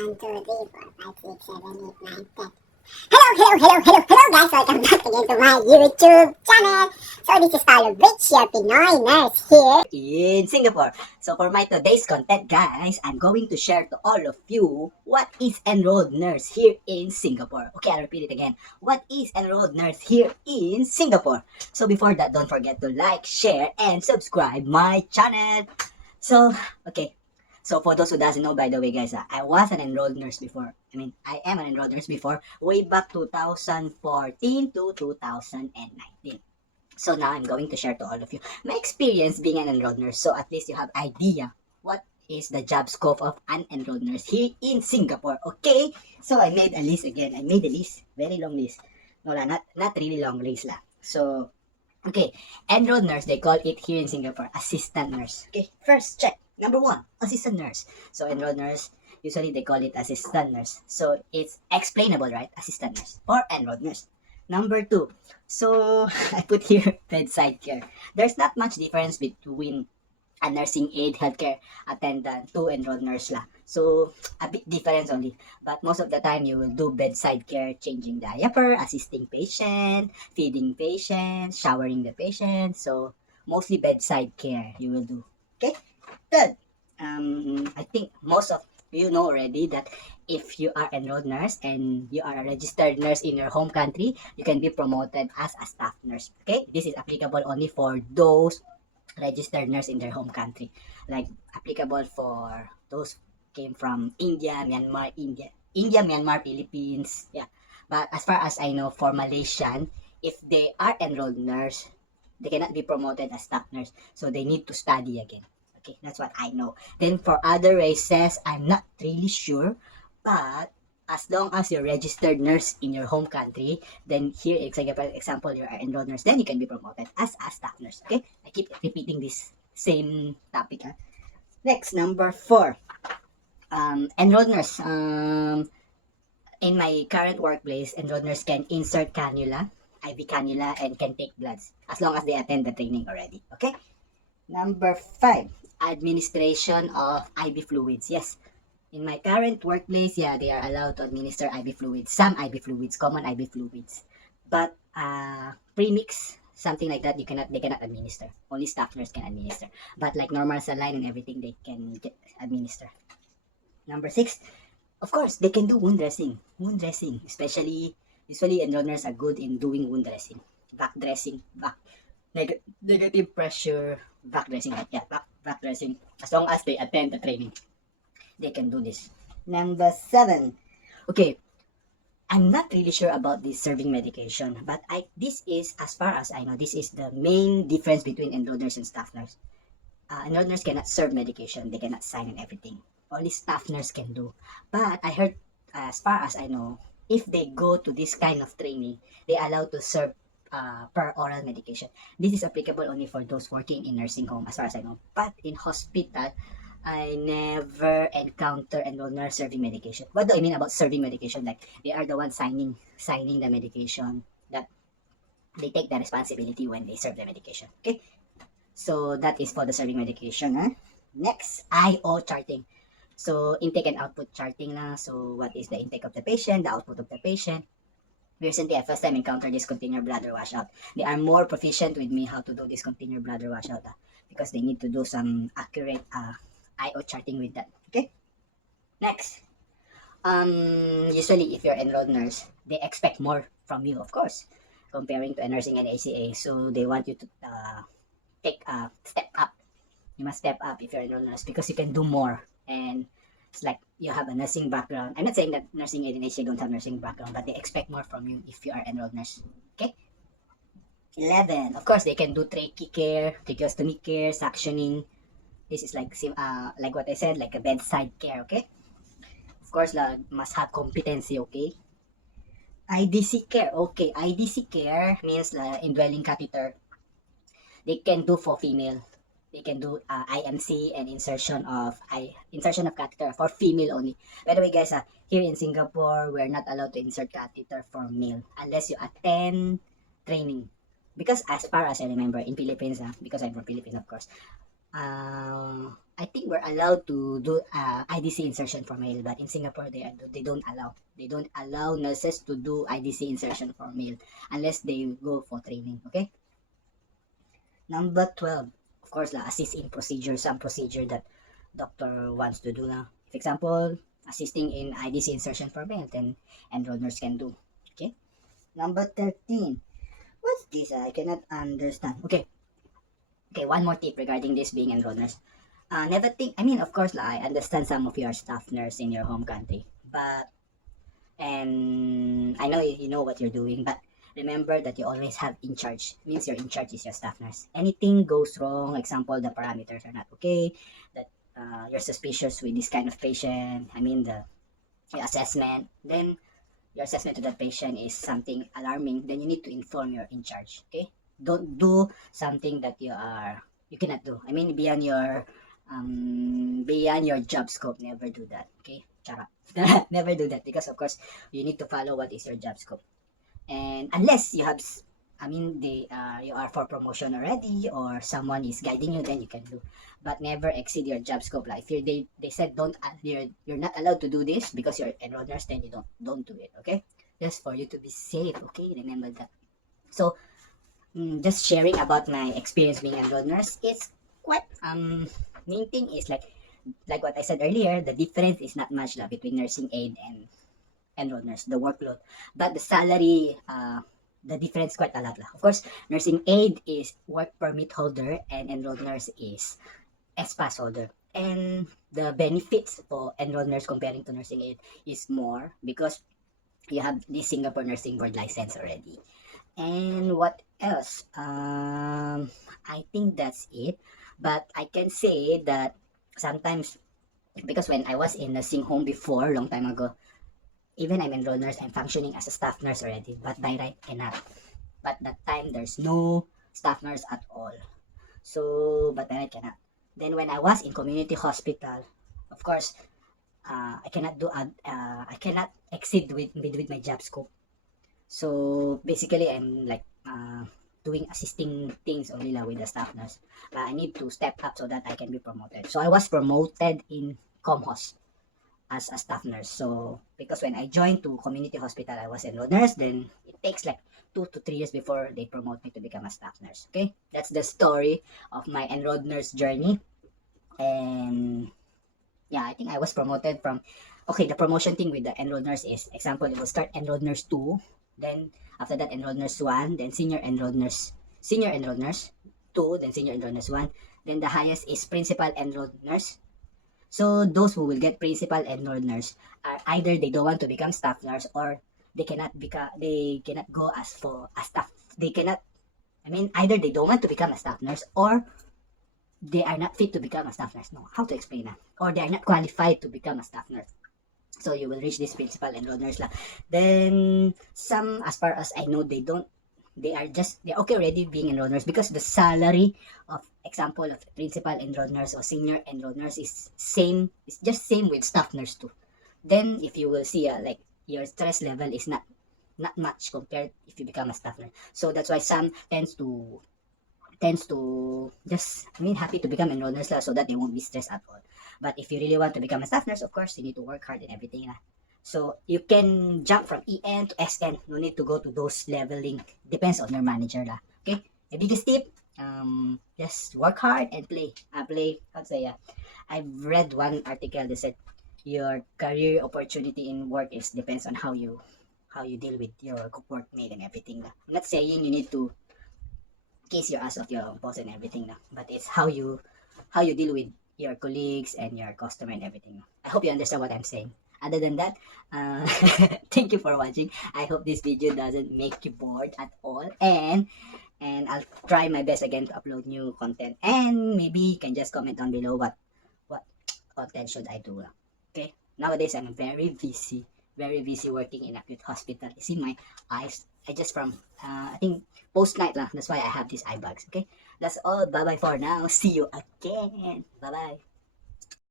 1, 2, 3, 4, 5, 6, 7, 8, 9, 10. Hello guys! Welcome back again to my YouTube channel. So this is Paolo Rich, your Pinoy nurse here in Singapore. So for my today's content, guys, I'm going to share to all of you what is enrolled nurse here in Singapore. Okay, I'll repeat it again. What is enrolled nurse here in Singapore? So before that, don't forget to like, share, and subscribe my channel. So, okay. So for those who doesn't know, by the way, guys, I was an enrolled nurse before. I am an enrolled nurse before, way back 2014 to 2019. So now I'm going to share to all of you my experience being an enrolled nurse. So at least you have idea what is the job scope of an enrolled nurse here in Singapore. Okay? So I made a list again. I made a list. Very long list. No la, not really long list la. So, okay. Enrolled nurse, they call it here in Singapore assistant nurse. Okay? First, check. Number 1, assistant nurse. So enrolled nurse, usually they call it assistant nurse. So it's explainable, right? Assistant nurse or enrolled nurse. Number 2, so I put here bedside care. There's not much difference between a nursing aide, healthcare attendant to enrolled nurse lah. So a bit difference only. But most of the time you will do bedside care, changing diaper, assisting patient, feeding patient, showering the patient. So mostly bedside care you will do. Okay? Third, I think most of you know already that if you are enrolled nurse and you are a registered nurse in your home country, you can be promoted as a staff nurse. Okay, this is applicable only for those registered nurse in their home country, like applicable for those came from India, Myanmar, Philippines. Yeah, but as far as I know, for Malaysian, if they are enrolled nurse, they cannot be promoted as staff nurse, so they need to study again. Okay, that's what I know. Then for other races, I'm not really sure, but as long as you're registered nurse in your home country, then here, example, you're an enrolled nurse, then you can be promoted as a staff nurse. Okay, I keep repeating this same topic. Huh? Next, number 4, enrolled nurse. In my current workplace, enrolled nurse can insert cannula, IV cannula, and can take bloods as long as they attend the training already. Okay. Number 5, administration of IV fluids. Yes, in my current workplace, yeah, they are allowed to administer IV fluids, some IV fluids, common IV fluids. But premix, something like that, they cannot administer. Only staff nurse can administer. But like normal saline and everything, they can administer. Number 6, of course, they can do wound dressing. Wound dressing, especially, usually enrolled nurses are good in doing wound dressing, back dressing, negative pressure, back dressing, back dressing. As long as they attend the training, they can do this. Number 7, okay, I'm not really sure about this serving medication, but this is, as far as I know, this is the main difference between enrolled nurse and staff nurse. Enrolled nurse cannot serve medication, they cannot sign and everything. Only staff nurse can do. But I heard, as far as I know, if they go to this kind of training, they are allowed to serve per oral medication. This is applicable only for those working in nursing home, as far as I know. But in hospital, I never encounter enrolled nurse serving medication. What do I mean about serving medication? Like they are the ones signing the medication, that they take the responsibility when they serve the medication. Okay, so that is for the serving medication. Huh? Next, IO charting. So intake and output charting na. So what is the intake of the patient, the output of the patient. Recently, I first time encountered discontinued bladder washout. They are more proficient with me how to do discontinued bladder washout because they need to do some accurate IO charting with that. Okay. Next, usually if you're enrolled nurse, they expect more from you, of course, comparing to a nursing and ACA. So they want you to take a step up. You must step up if you're enrolled nurse because you can do more. And it's like you have a nursing background. I'm not saying that nursing aid and HA don't have nursing background, but they expect more from you if you are enrolled nurse. Okay? 11. Of course, they can do trachea care, tracheostomy care, suctioning. This is like what I said, like a bedside care, okay? Of course, must have competency, okay? IDC care, okay. IDC care means indwelling catheter. They can do for female. They can do IMC and insertion of catheter for female only. By the way, guys, here in Singapore, we're not allowed to insert catheter for male unless you attend training. Because as far as I remember, in Philippines, because I'm from Philippines, of course, I think we're allowed to do IDC insertion for male, but in Singapore they don't allow nurses to do IDC insertion for male unless they go for training. Okay. Number 12, of course, la assist in procedure, some procedure that doctor wants to do now. For example, assisting in IDC insertion for male, then enrolled nurse can do. Okay. Number 13. What's this? I cannot understand. Okay. Okay, one more tip regarding this being enrolled nurse. Never think, I mean, of course, I understand some of your staff nurse in your home country, but, and I know you know what you're doing, but remember that you always have in charge. Means your in charge is your staff nurse. Anything goes wrong, example, the parameters are not okay, that you're suspicious with this kind of patient, I mean, the assessment, then your assessment to that patient is something alarming, then you need to inform your in charge. Okay, don't do something that you cannot do. I mean, beyond your job scope. Never do that. Okay, charot. Never do that, because of course you need to follow what is your job scope. And unless you have I mean, you are for promotion already, or someone is guiding you, then you can do. But never exceed your job scope. Like if they said don't, you're not allowed to do this because you're enrolled nurse, then you don't do it. Okay, just for you to be safe. Okay, remember that. So just sharing about my experience being enrolled nurse. It's quite main thing is like what I said earlier. The difference is not much between nursing aid and enrolled nurse, the workload, but the salary, the difference quite a lot lah. Of course, nursing aid is work permit holder and enrolled nurse is S-Pass holder. And the benefits for enrolled nurse comparing to nursing aid is more because you have the Singapore Nursing Board license already. And what else? I think that's it. But I can say that sometimes, because when I was in nursing home before, long time ago, even I'm enrolled nurse, I'm functioning as a staff nurse already, but by right cannot. But that time there's no staff nurse at all. So, but by right cannot. Then when I was in community hospital, of course, I cannot exceed with my job scope. So basically, I'm like doing assisting things only with the staff nurse. But I need to step up so that I can be promoted. So I was promoted in ComHos as a staff nurse. So because when I joined to community hospital, I was enrolled nurse. Then it takes like 2 to 3 years before they promote me to become a staff nurse. Okay, that's the story of my enrolled nurse journey. And yeah, I think I was promoted from. Okay, the promotion thing with the enrolled nurse is, example, it will start enrolled nurse 2, then after that enrolled nurse 1, then senior enrolled nurse 2, then senior enrolled nurse 1, then the highest is principal enrolled nurse. So those who will get principal enrolled nurse are either they don't want to become staff nurse, or they cannot go as for a staff. They cannot, I mean, either they don't want to become a staff nurse, or they are not fit to become a staff nurse. No, how to explain that? Or they are not qualified to become a staff nurse. So you will reach this principal enrolled nurse lah. Then some, as far as I know, they're okay already being enrolled nurse, because the salary of, example, of principal enrolled nurse or senior enrolled nurse is same. It's just same with staff nurse too. Then if you will see, like, your stress level is not much compared if you become a staff nurse. So that's why some tends to just, I mean, happy to become enrolled nurse lah, so that they won't be stressed at all. But if you really want to become a staff nurse, of course, you need to work hard and everything lah. So you can jump from EN to SN. No need to go to those leveling. Depends on your manager lah. Okay. The biggest tip, just work hard and play. How to say, I've read one article that said your career opportunity in work is depends on how you deal with your workmate and everything lah. I'm not saying you need to kiss your ass off your boss and everything lah, but it's how you deal with your colleagues and your customer and everything. I hope you understand what I'm saying. Other than that, thank you for watching. I hope this video doesn't make you bored at all, and I'll try my best again to upload new content, and maybe you can just comment down below what content should I do. Okay, nowadays I'm very busy working in acute hospital. You see my eyes, I just from I think post night lah, that's why I have these eye bags. Okay, that's all. Bye bye for now. See you again. Bye bye.